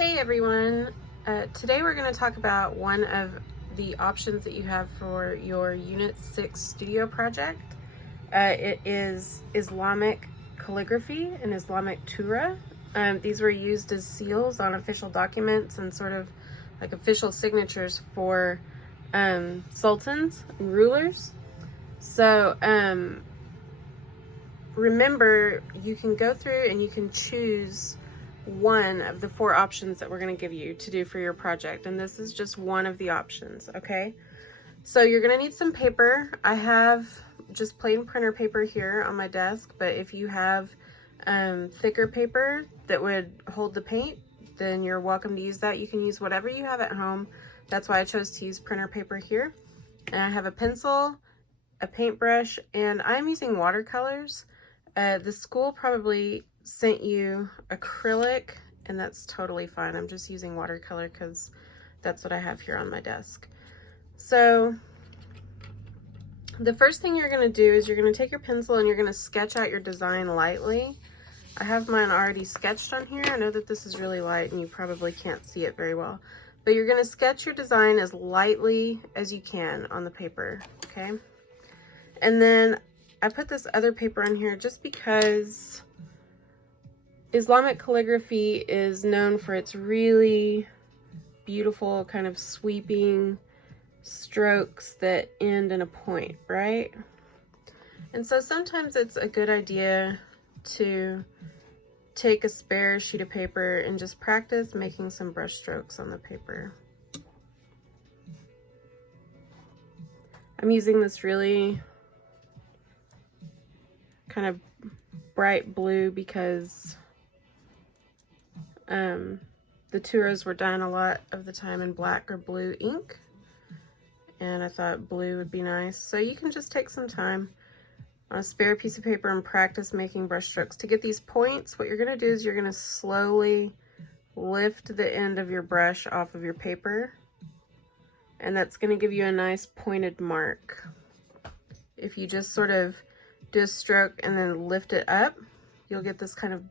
Hey everyone, today we're going to talk about one of the options that you have for your Unit 6 studio project. It is Islamic calligraphy and Islamic tura. These were used as seals on official documents and sort of like official signatures for sultans and rulers. So remember, you can go through and you can choose one of the 4 options that we're going to give you to do for your project, and this is just one of the options. Okay, so you're going to need some paper. I have just plain printer paper here on my desk, but if you have thicker paper that would hold the paint, then you're welcome to use that. You can use whatever you have at home. That's why I chose to use printer paper here. And I have a pencil, a paintbrush, and I'm using watercolors. The school probably sent you acrylic, and that's totally fine. I'm just using watercolor because that's what I have here on my desk. So the first thing you're going to do is you're going to take your pencil and you're going to sketch out your design lightly. I have mine already sketched on here. I know that this is really light and you probably can't see it very well, but you're going to sketch your design as lightly as you can on the paper, okay? And then I put this other paper on here just because Islamic calligraphy is known for its really beautiful kind of sweeping strokes that end in a point, right? And so sometimes it's a good idea to take a spare sheet of paper and just practice making some brush strokes on the paper. I'm using this really kind of bright blue because the turas were done a lot of the time in black or blue ink, and I thought blue would be nice. So you can just take some time on a spare piece of paper and practice making brush strokes. To get these points, what you're going to do is you're going to slowly lift the end of your brush off of your paper, and that's going to give you a nice pointed mark. If you just sort of do a stroke and then lift it up, you'll get this kind of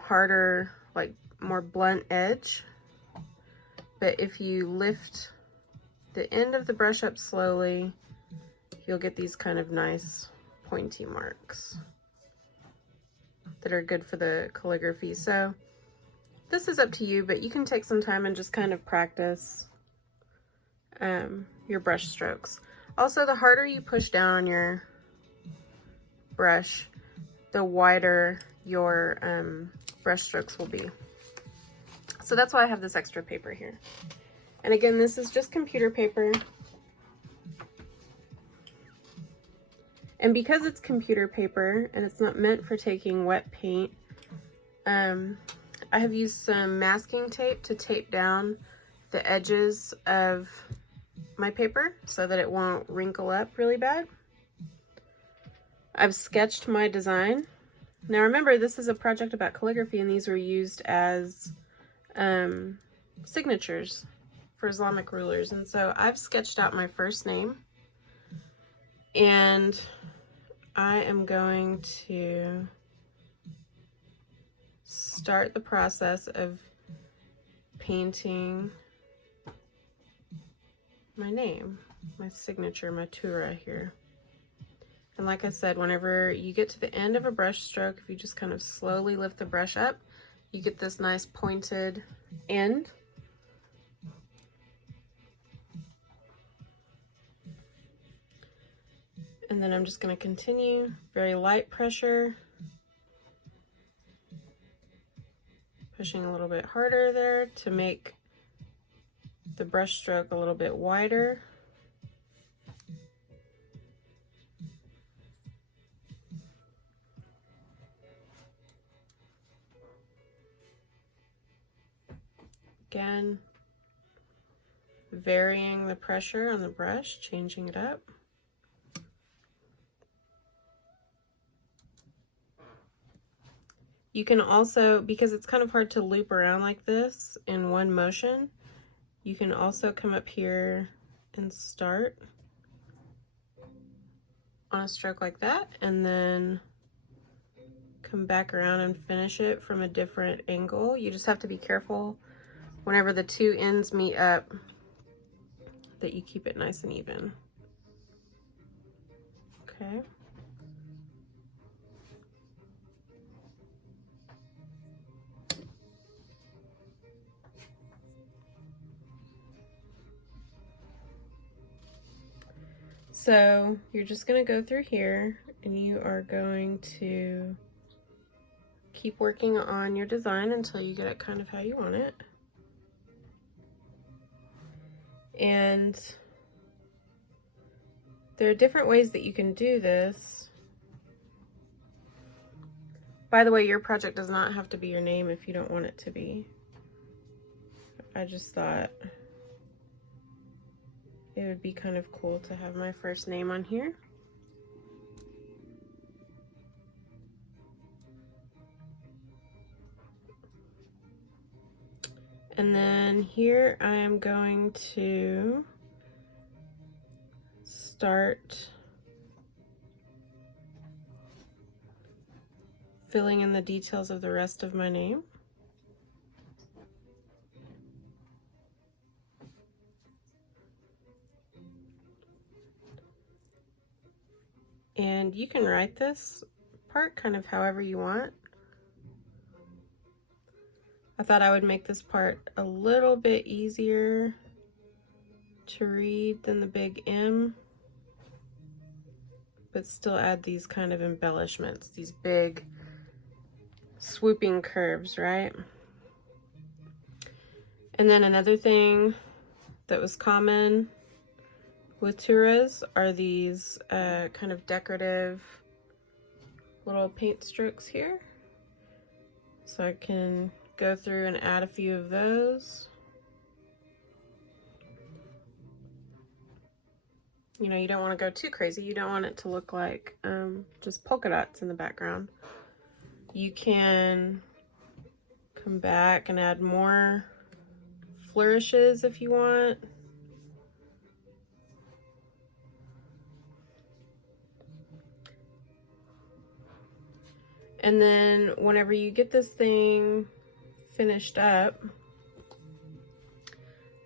harder, like more blunt edge. But if you lift the end of the brush up slowly, you'll get these kind of nice pointy marks that are good for the calligraphy. So this is up to you, but you can take some time and just kind of practice your brush strokes. Also, the harder you push down on your brush, the wider your brush strokes will be. So that's why I have this extra paper here. And again, this is just computer paper. And because it's computer paper and it's not meant for taking wet paint, I have used some masking tape to tape down the edges of my paper so that it won't wrinkle up really bad. I've sketched my design. Now remember, this is a project about calligraphy, and these were used as signatures for Islamic rulers. And so I've sketched out my first name, and I am going to start the process of painting my name, my signature, my tura here. And like I said, whenever you get to the end of a brush stroke, if you just kind of slowly lift the brush up, you get this nice pointed end. And then I'm just going to continue, very light pressure, pushing a little bit harder there to make the brush stroke a little bit wider. Again, varying the pressure on the brush, changing it up. You can also, because it's kind of hard to loop around like this in one motion, you can also come up here and start on a stroke like that, and then come back around and finish it from a different angle. You just have to be careful whenever the two ends meet up that you keep it nice and even. Okay. So you're just going to go through here and you are going to keep working on your design until you get it kind of how you want it. And there are different ways that you can do this. By the way, your project does not have to be your name if you don't want it to be. I just thought it would be kind of cool to have my first name on here. And then here I am going to start filling in the details of the rest of my name. And you can write this part kind of however you want. I thought I would make this part a little bit easier to read than the big M, but still add these kind of embellishments, these big swooping curves, right? And then another thing that was common with turas are these kind of decorative little paint strokes here. So I can go through and add a few of those. You know, you don't want to go too crazy. You don't want it to look like just polka dots in the background. You can come back and add more flourishes if you want. And then whenever you get this thing finished up,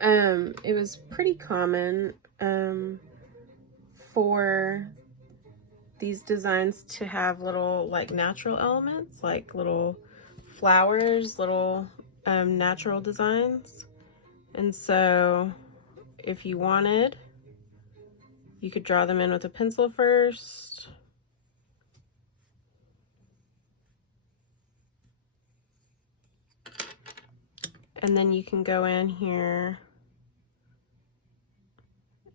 it was pretty common for these designs to have little like natural elements, like little flowers, little natural designs. And so if you wanted, you could draw them in with a pencil first. And then you can go in here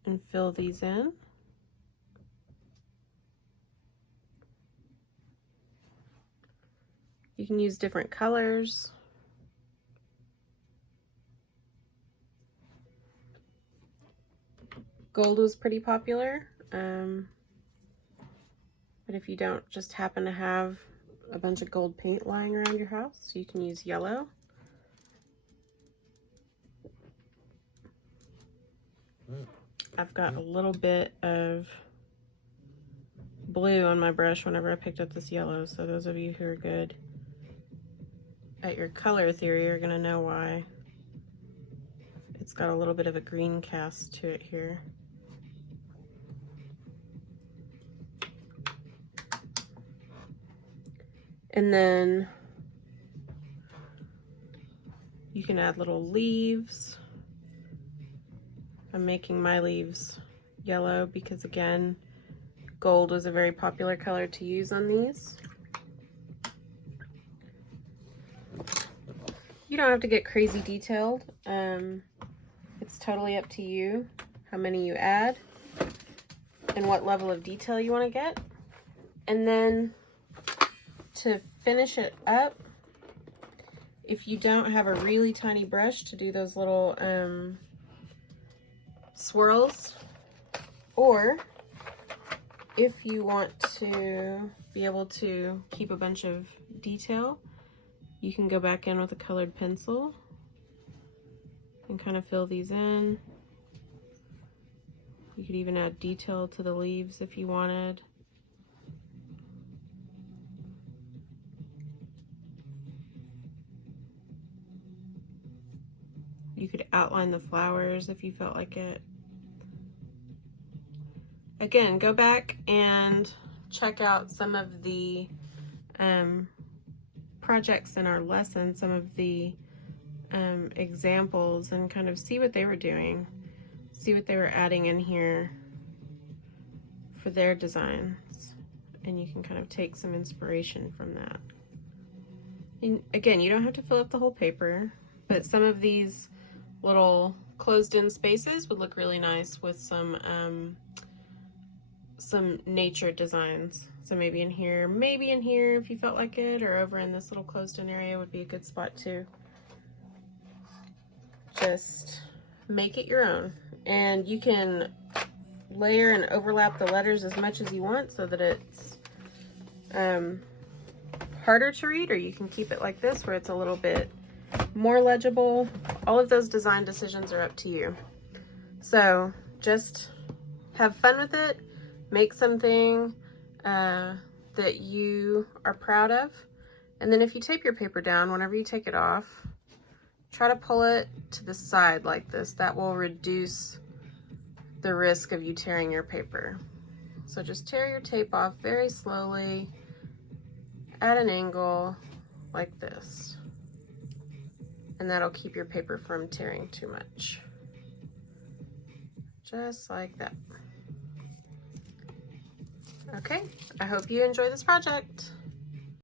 and fill these in. You can use different colors. Gold was pretty popular, but if you don't just happen to have a bunch of gold paint lying around your house, you can use yellow. I've got a little bit of blue on my brush whenever I picked up this yellow, so those of you who are good at your color theory are gonna know why it's got a little bit of a green cast to it here. And then you can add little leaves. I'm making my leaves yellow because, again, gold was a very popular color to use on these. You don't have to get crazy detailed. It's totally up to you how many you add and what level of detail you want to get. And then to finish it up, if you don't have a really tiny brush to do those little swirls, or if you want to be able to keep a bunch of detail, you can go back in with a colored pencil and kind of fill these in. You could even add detail to the leaves if you wanted. You could outline the flowers if you felt like it. Again, go back and check out some of the projects in our lesson, some of the examples, and kind of see what they were doing, see what they were adding in here for their designs, and you can kind of take some inspiration from that. And again, you don't have to fill up the whole paper, but some of these little closed-in spaces would look really nice with some nature designs. So maybe in here if you felt like it, or over in this little closed-in area would be a good spot too. Just make it your own, and you can layer and overlap the letters as much as you want so that it's harder to read, or you can keep it like this where it's a little bit more legible. All of those design decisions are up to you. So just have fun with it. Make something that you are proud of. And then if you tape your paper down, whenever you take it off, try to pull it to the side like this. That will reduce the risk of you tearing your paper. So just tear your tape off very slowly at an angle like this. And that'll keep your paper from tearing too much. Just like that. Okay, I hope you enjoy this project.